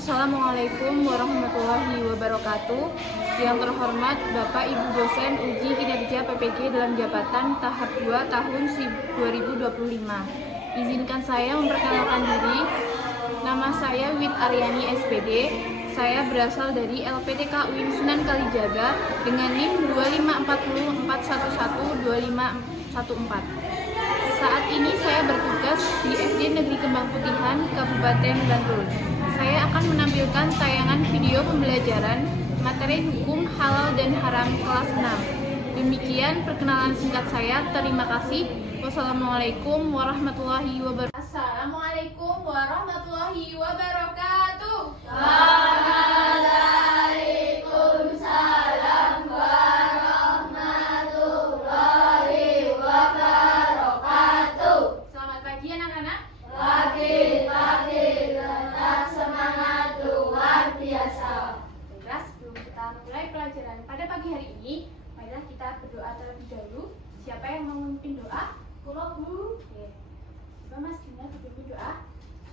Assalamualaikum warahmatullahi wabarakatuh. Yang terhormat Bapak Ibu dosen uji kinerja PPG dalam jabatan tahap 2 tahun 2025. Izinkan saya memperkenalkan diri. Nama saya Wit Aryani SPD. Saya berasal dari LPTK UIN Sunan Kalijaga dengan NIM 25404112514. Saat ini saya bertugas di SD Negeri Kembang Putihan, Kabupaten Bantul. Saya akan menampilkan tayangan video pembelajaran materi hukum halal dan haram kelas 6. Demikian perkenalan singkat saya. Terima kasih. Wassalamualaikum warahmatullahi wabarakatuh. Assalamualaikum warahmatullahi wabarakatuh. Waalaikumsalam warahmatullahi wabarakatuh. Selamat pagi anak-anak. Pagi, tetap semangat luar biasa. Baiklah, sebelum kita mulai pelajaran pada pagi hari ini, marilah kita berdoa terlebih dahulu. Siapa yang mau memimpin doa? Kalau guru. Oke. Coba Mas Gina pimpin doa.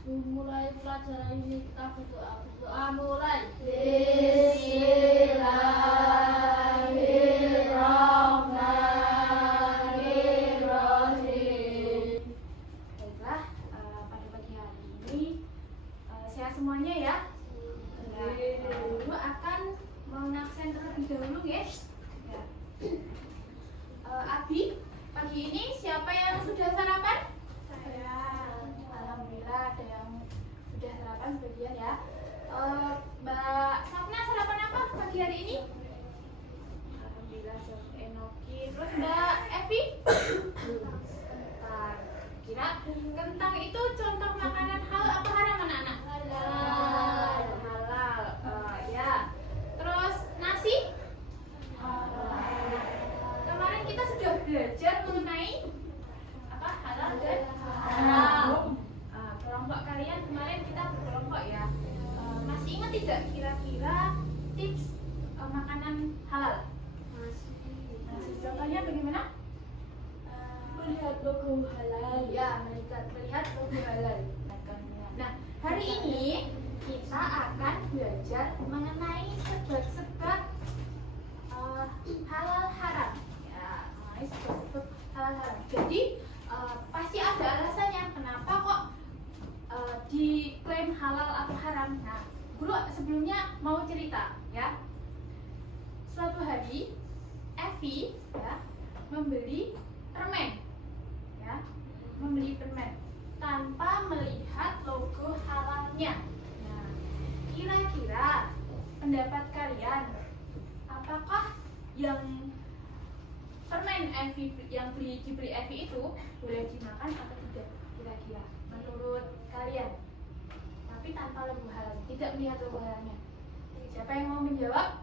Mulai pelajaran ini kita berdoa. Berdoa mulai. Bismillahirrahmanirrahim. Baiklah, pada pagi hari ini sehat semuanya ya. Nah, Guru akan mengaksen terlebih dahulu guys. Ya. Abi, pagi ini siapa yang sudah sarapan? Saya. Alhamdulillah ada yang sudah sarapan sebagian ya. Mbak Sapna sarapan apa pagi hari ini? Alhamdulillah chef enoki. Terus Mbak Evi? Kentang. Kira kentang itu contoh makanan halal apa haram anak-anak? Halal. Halal. Ya. Terus nasi? Kemarin kita sudah belajar mengenai apa halal dan haram. Kelompok kalian kemarin kita berkelompok ya. Masih ingat tidak kira-kira tips makanan halal? Masih. Contohnya bagaimana? Melihat logo halal. Ya, melihat logo halal. Nah, hari ini kita akan belajar mengenai sebab-sebab halal haram. Ya, mengenai sebab-sebab halal haram. Jadi pasti ada alasannya kenapa kok diklaim halal atau haram. Nah, guru sebelumnya mau cerita ya. Suatu hari Evi ya membeli permen ya, membeli permen tanpa melihat logo halalnya. Nah, kira-kira pendapat kalian apakah yang permen Evi yang dibeli Evi itu boleh dimakan atau tidak? Kira-kira menurut kalian, tapi tanpa logo halal, tidak melihat logo halalnya. Siapa yang mau menjawab?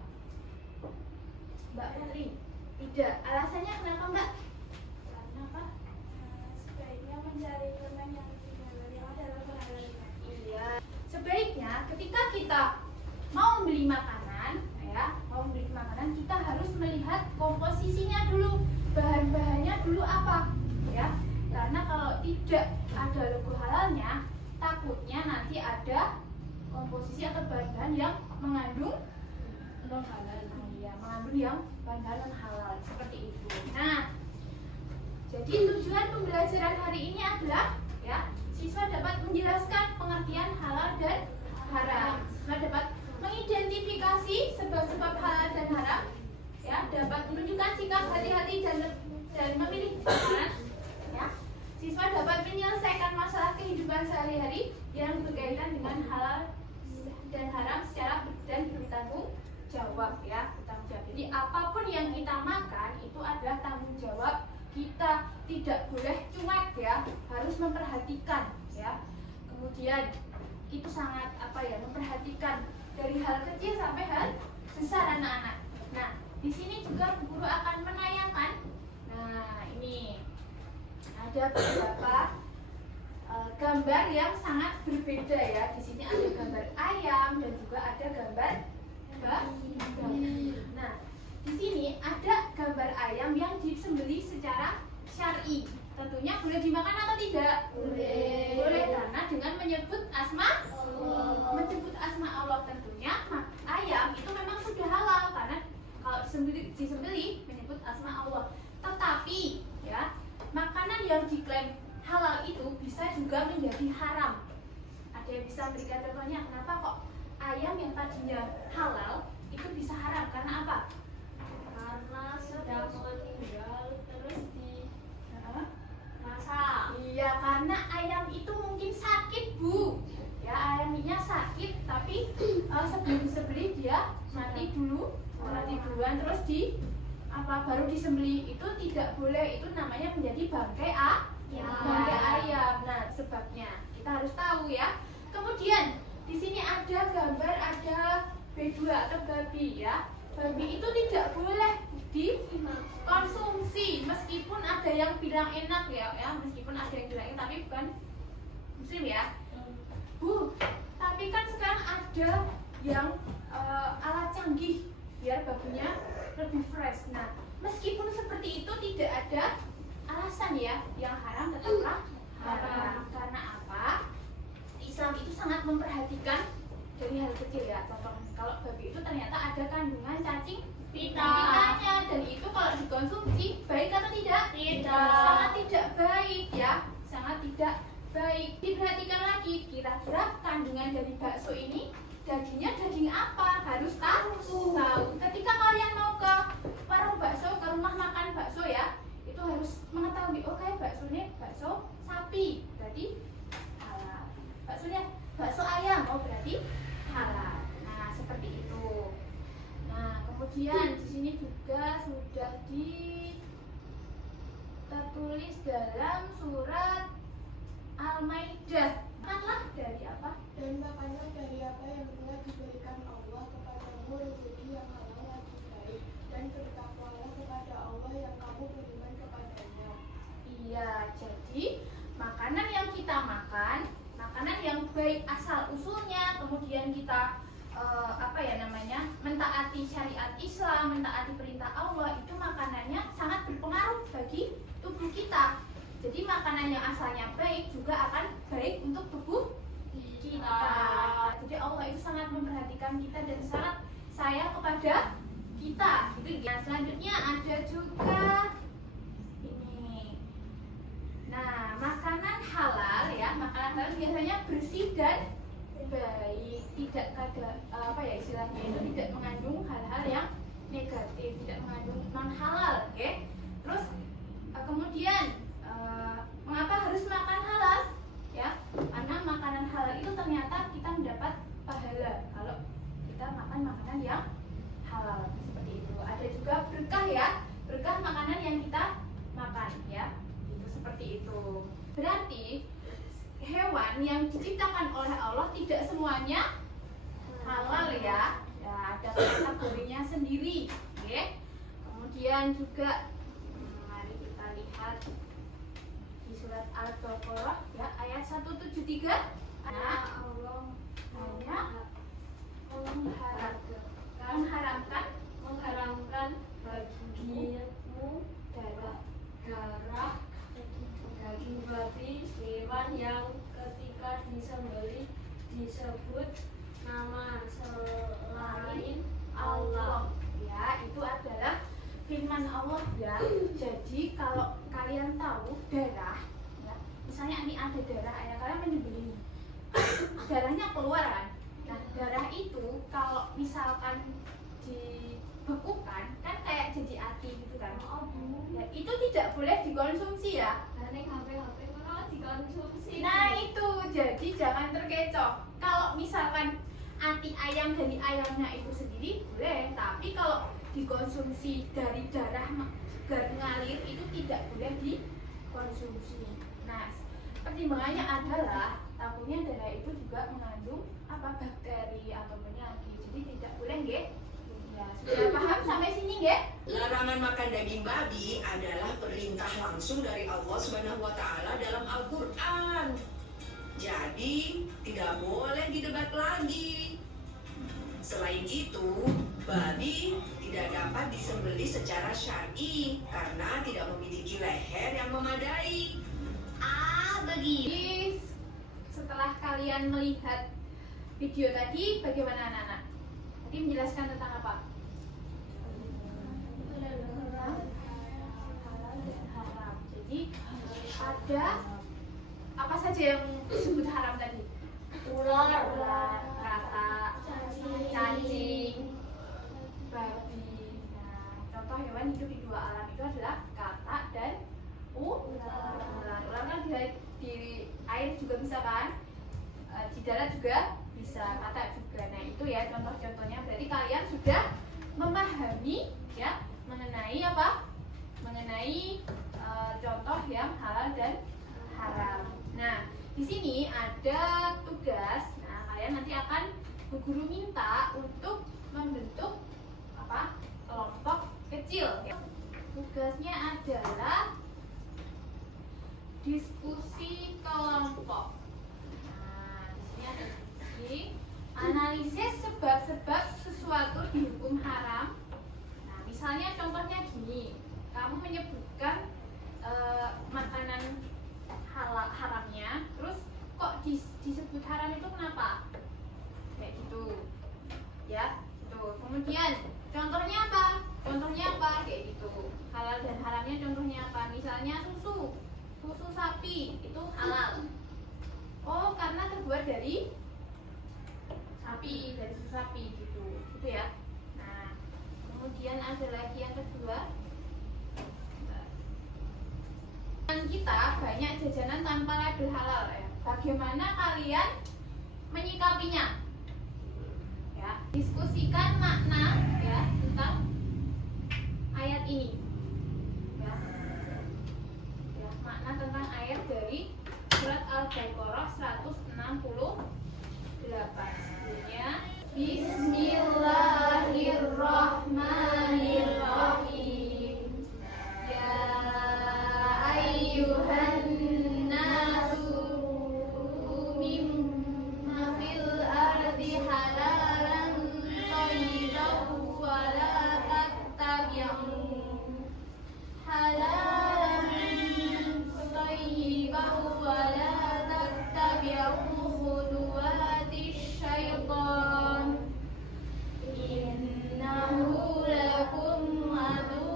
Mbak Putri. Tidak. Alasannya kenapa Mbak? Karena apa? Sebaiknya mencari permen yang ada logo halalnya. Iya. Sebaiknya ketika kita mau membeli makanan, ya, kita harus melihat komposisinya dulu, bahan-bahannya dulu apa, ya. Karena kalau tidak ada logo halalnya, takutnya nanti ada komposisi atau bahan-bahan yang mengandung Non halal. ya, mengandung yang bahan-bahan halal seperti itu. Nah, jadi tujuan pembelajaran hari ini adalah ya, siswa dapat menjelaskan pengertian halal dan haram. Siswa dapat mengidentifikasi sebab-sebab halal dan haram, ya, dapat menunjukkan sikap hati-hati dan memilih makanan, ya. Siswa dapat menyelesaikan masalah kehidupan sehari-hari yang berkaitan dengan halal dan haram secara dan bertanggung jawab ya, bertanggung jawab. Jadi apapun yang kita makan itu adalah tanggung jawab kita, tidak boleh cuek ya, harus memperhatikan ya. Kemudian itu sangat memperhatikan dari hal kecil sampai hal besar anak-anak. Nah, di sini juga guru akan menayangkan. Nah, ini ada beberapa gambar yang sangat berbeda ya. Di sini ada gambar ayam dan juga ada gambar babi. Nah, di sini ada gambar ayam yang disembelih secara syar'i. Tentunya boleh dimakan atau tidak? Boleh. Boleh karena dengan menyebut asma Allah. menyebut asma Allah tentunya, ayam itu memang sudah halal karena kalau disembelih menyebut asma Allah. Tetapi ya, makanan yang diklaim halal itu bisa juga menjadi haram. Ada yang bisa berikan contohnya kenapa kok ayam yang tadinya halal itu bisa haram? Karena apa? Karena sedang meninggal terus dimasak. Iya, karena ayam itu mungkin sakit, Bu. Ya, ayamnya sakit, tapi sebelum disembelih dia mati duluan, terus baru disembelih. Itu tidak boleh, itu namanya menjadi bangkai ayam. Nah, sebabnya kita harus tahu ya. Kemudian di sini ada gambar ada B2 atau babi ya. Babi itu tidak boleh dikonsumsi meskipun ada yang bilang enak ya, meskipun ada yang bilang enak tapi bukan muslim ya. Bu, tapi kan sekarang ada yang alat canggih biar babinya lebih fresh. Nah, meskipun seperti itu tidak ada alasan ya, yang haram tetaplah haram. Karena apa? Islam itu sangat memperhatikan dari hal kecil ya. Contoh, kalau babi itu ternyata ada kandungan cacing pitanya, dan itu kalau dikonsumsi baik atau tidak? Sangat tidak baik ya, sangat tidak baik. Diperhatikan lagi, kira-kira kandungan dari bakso ini dagingnya daging apa? Harus tahu. Ketika kalian mau ke warung bakso, ke rumah makan bakso ya, itu harus mengetahui, oh kayak baksonya bakso sapi, berarti halal. Baksonya bakso ayam, oh berarti halal. Nah, seperti itu. Nah, kemudian di sini juga sudah tertulis dalam surat Al-Maidah. Makanlah dari apa? Dan makanlah dari apa yang telah diberikan Allah kepadamu, rezeki yang halal lagi baik, dan bertakwalah kepada Allah yang kamu beriman kepadanya. Iya, jadi makanan yang kita makan, makanan yang baik asal usulnya, kemudian kita mentaati syariat Islam, mentaati perintah Allah, itu makanannya sangat berpengaruh bagi tubuh kita. Jadi makanan yang asalnya baik juga akan baik untuk tubuh kita. Jadi Allah itu sangat memperhatikan kita dan sangat sayang kepada kita. Gitu. Nah, selanjutnya ada juga ini. Nah, makanan halal ya, makanan halal biasanya bersih dan baik, tidak ada istilahnya itu tidak mengandung hal-hal yang negatif, tidak mengandung non halal, oke? Terus kemudian mengapa harus makan halal? Ya, karena makanan halal itu ternyata kita mendapat pahala kalau kita makan makanan yang halal seperti itu. Ada juga berkah ya, berkah makanan yang kita makan ya, itu seperti itu. Berarti hewan yang diciptakan oleh Allah tidak semuanya halal ya. Ya, ada kategorinya sendiri, oke? Kemudian juga mari kita lihat di surat Al-Baqarah ya, ayat 173. Allah hanya mengharamkan bagimu darah daging babi hewan yang ketika disembelih disebut nama selain Allah. Ya, itu adalah firman Allah ya. Jadi kalau kalian tahu darah ya, misalnya ini ada darah, ayah kalian menyembelih, darahnya keluar kan. Nah, darah itu kalau misalkan dibekukan kan kayak jadi ati gitu kan. Ya, itu tidak boleh dikonsumsi ya. Dikonsumsi. Nah, itu jadi jangan terkecoh. Kalau misalkan ati ayam dari ayamnya itu sendiri boleh, tapi kalau dikonsumsi dari darah ngalir itu tidak boleh dikonsumsi. Nah, pertimbangannya adalah takutnya darah itu juga mengandung bakteri atau penyakit, jadi tidak boleh nggih. Ya, sudah paham sampai sini nggih? Larangan makan daging babi adalah perintah langsung dari Allah Subhanahu wa taala dalam Al-Qur'an. Jadi, tidak boleh didebat lagi. Selain itu, babi tidak dapat disembelih secara syar'i karena tidak memiliki leher yang memadai. Begini. Setelah kalian melihat video tadi bagaimana anak-anak? Tadi menjelaskan tentang apa? Halal dan haram. Jadi ada apa saja yang disebut haram tadi? Ular, rata, cacing, babi. Nah, contoh hewan hidup di dua alam itu adalah katak dan ular. Ular kan di air juga bisa kan? Di darat juga bisa, katak juga. Nah itu ya contoh-contohnya. Berarti kalian sudah memahami ya mengenai apa? Mengenai contoh yang halal dan haram. Nah di sini ada tugas. Nah kalian nanti akan Bu Guru minta untuk membentuk apa? Kelompok kecil. Tugasnya adalah diskusi kelompok. Nah, di sini ada diskusi, analisis sebab-sebab sesuatu dihukum haram. Nah, misalnya contohnya gini, kamu menyebutkan makanan halal haramnya, terus kok disebut haram itu kenapa? Kayak gitu, ya. Tuh. Kemudian contohnya apa? Contohnya apa? Kayak gitu. Halal dan haramnya contohnya apa? Misalnya susu sapi itu halal. Oh, karena terbuat dari sapi, dari susu sapi gitu ya. Nah, kemudian ada lagi yang kedua. Kita banyak jajanan tanpa label halal ya. Bagaimana kalian menyikapinya? Ya, diskusikan makna ya tentang ayat ini. Makna tentang ayat dari surat Al-Baqarah 168. Sebelumnya Bismillahirrahmanirrahim. Ya ayyuhan nasu mimma fil ardi halalan thayyiban wa la tattabi'u halalan ولا تتبعوا خطوات الشيطان إنه لكم عدو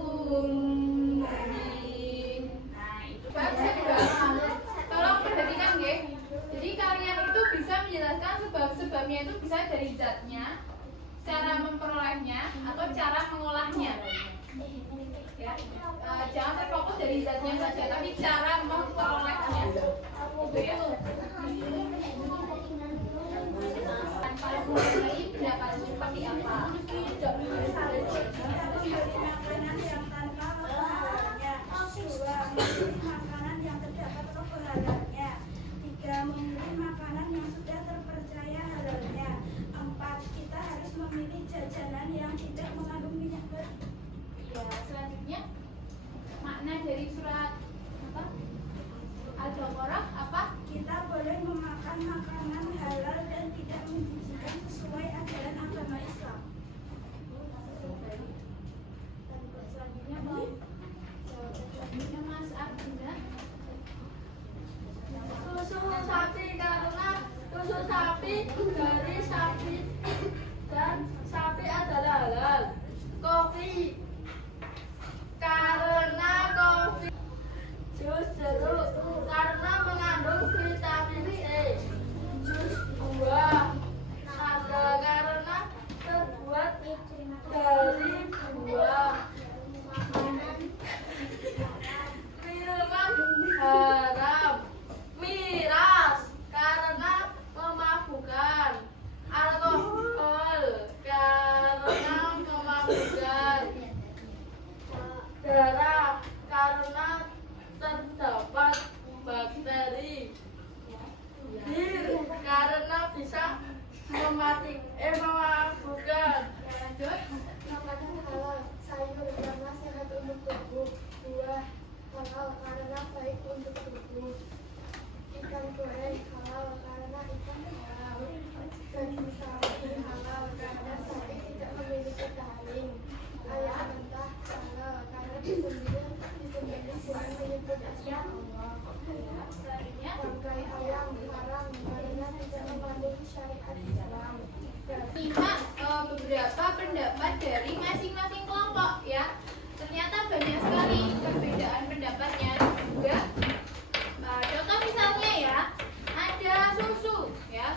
مبين. Nah itu tolong perhatikan ya. Jadi kalian itu bisa menjelaskan sebab-sebabnya itu bisa dari zatnya, cara memperolehnya atau cara mengolahnya. Ya, jangan terfokus dari zatnya saja, tapi cara memperolehnya. Itu ya. Kalau mulai pendapat seperti apa? Makanan yang terdapat kehalalnya. 3. Memilih makanan yang sudah terpercaya halalnya. 4. Kita harus memilih jajanan yang tidak mengandung minyak goreng. Ya, selanjutnya makna dari surat apa? Al-Baqarah apa? Kita boleh memakan makanan halal dan tidak menjijikkan sesuai ajaran agama Islam. Selanjutnya apa? Selanjutnya Mas Abdullah. Susu sapi karena susu sapi dari sapi dan sapi adalah halal. Kopi karena kopi, jus jeruk karena mengandung vitamin C, jus buah ada karena terbuat dari buah, minuman haram, miras karena memabukkan, alkohol karena memabukkan, darah karena terdapat bakteri, bir karena bisa memabukkan. Lanjut. Makanan halal, sayur karena sehat untuk tubuh, buah halal karena baik untuk tubuh, ikan goreng halal karena ikan halal, daging sapi halal karena sapi tidak memiliki taring, ayam mentah halal karena disembelih bukan menyebut asma Allah, Selanjutnya bangkai ayam haram karena tidak mengandung syariat Islam.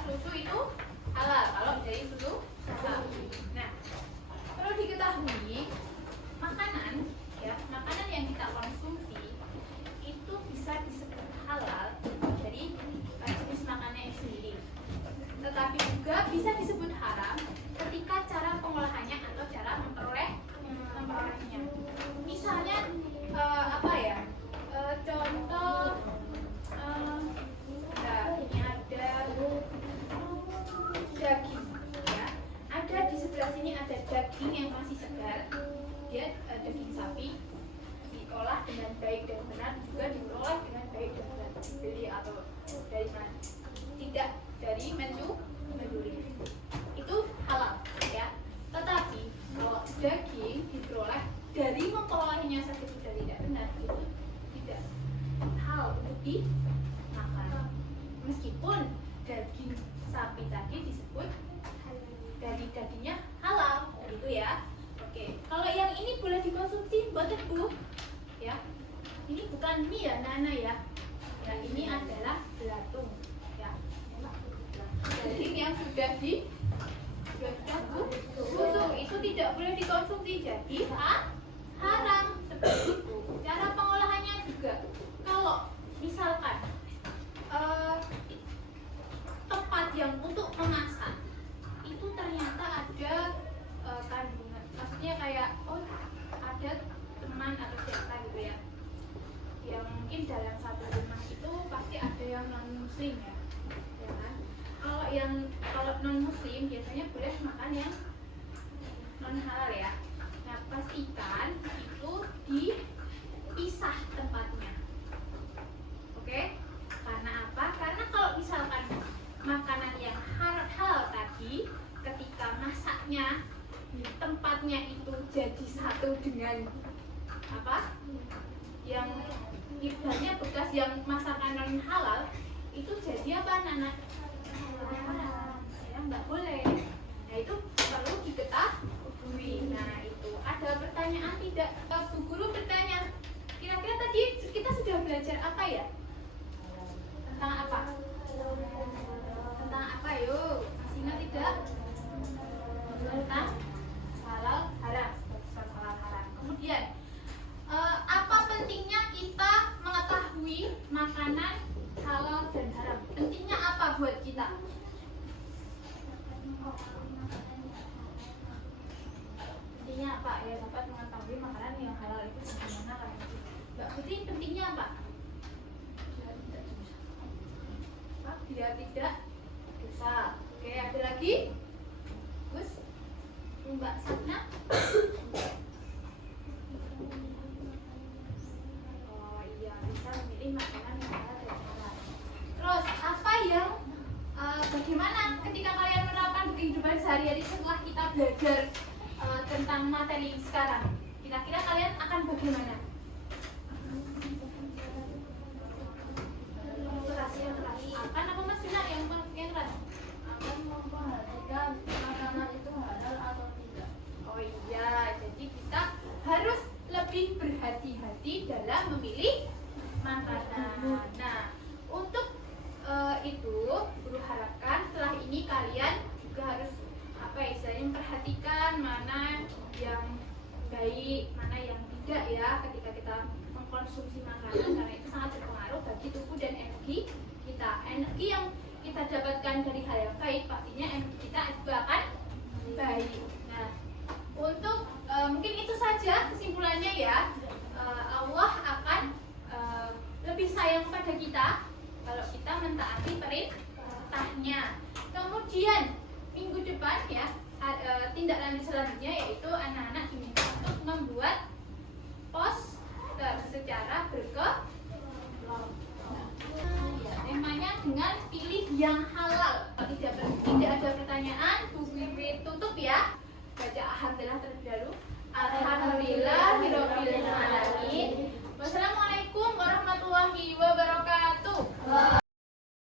susu itu halal kalau dari susu sapi. Nah, perlu diketahui makanan makanan yang kita konsumsi itu bisa disebut halal dari jenis makanannya sendiri, tetapi juga bisa disebut haram ketika cara pengolahannya atau cara memperolehnya. Misalnya contoh ini ada daging ya. Ada di sebelah sini ada daging yang masih segar. Dia daging sapi diolah dengan baik dan benar, juga diperoleh dengan baik dan benar, dibeli atau dari mana? Tidak dari mencuri. Itu halal ya. Tetapi kalau daging diperoleh dari memperolehnya saja sudah tidak benar, itu tidak halal untuk dimakan. Meskipun daging sapi tadi disebut dari dagingnya halal, gitu ya. Oke, kalau yang ini boleh dikonsumsi, buat Bu, ya. Ini bukan mie ya, Nana ya. Ya, ini adalah belatung, ya. Daging yang sudah busuk itu tidak boleh dikonsumsi, jadi haram seperti itu. Cara pengolahannya juga, kalau misalkan tempat yang untuk memasak itu ternyata ada kandungan, maksudnya kayak ada teman atau siapa gitu ya, yang mungkin dalam satu rumah itu pasti ada yang non muslim ya kan? Kalau non muslim biasanya boleh makan yang non halal ya. Nah, pastikan itu dipisah tempatnya. Oke? Karena apa? Karena kalau misalkan makanan yang halal tadi ketika masaknya tempatnya itu jadi satu dengan yang ibaratnya bekas yang masakan non halal, itu jadi apa, Nana? Ya nggak boleh. Nah, itu perlu diketahui. Nah, itu ada pertanyaan tidak? Bu Guru bertanya, kira-kira tadi kita sudah belajar apa ya? Tentang apa? Tentang apa yuk? Masih ingat tidak? Tentang halal haram. Kemudian apa pentingnya kita mengetahui makanan halal dan haram? Pentingnya apa buat kita? Pentingnya apa ya, dapat mengetahui makanan yang halal itu bagaimana kan? Mbak Putri, pentingnya apa? Biar tidak dosa. Oke, ada lagi? Gus? Mbak Sapna? Oh iya, bisa memilih makanan yang halal dan haram. Terus apa yang bagaimana ketika kalian menerapkan kehidupan sehari-hari setelah kita belajar tentang materi sekarang? Kira-kira kalian akan bagaimana? Akan apa Mas Sinar yang keras? Akan memperhatikan makanan itu halal atau tidak. Oh iya, jadi kita harus lebih berhati-hati dalam memilih makanan. Nah, untuk itu Guru harapkan setelah ini kalian juga harus memperhatikan mana yang baik, mana yang tidak ya ketika kita mengkonsumsi makanan, karena itu sangat berpengaruh bagi tubuh dan energi kita. Energi yang kita dapatkan dari hal yang baik, pastinya energi kita juga akan baik. Nah, untuk mungkin itu saja kesimpulannya ya. Allah akan lebih sayang pada kita kalau kita mentaati perintahnya. Kemudian minggu depan ya, tindak lanjut selanjutnya yaitu anak-anak diminta untuk membuat poster secara berkelompok. Ya, temanya dengan pilih yang halal. Kalau tidak ada pertanyaan, Bu Wiwi tutup ya. Baca alhamdulillah terlebih dahulu. Alhamdulillahirobbilalamin. Wassalamualaikum warahmatullahi wabarakatuh.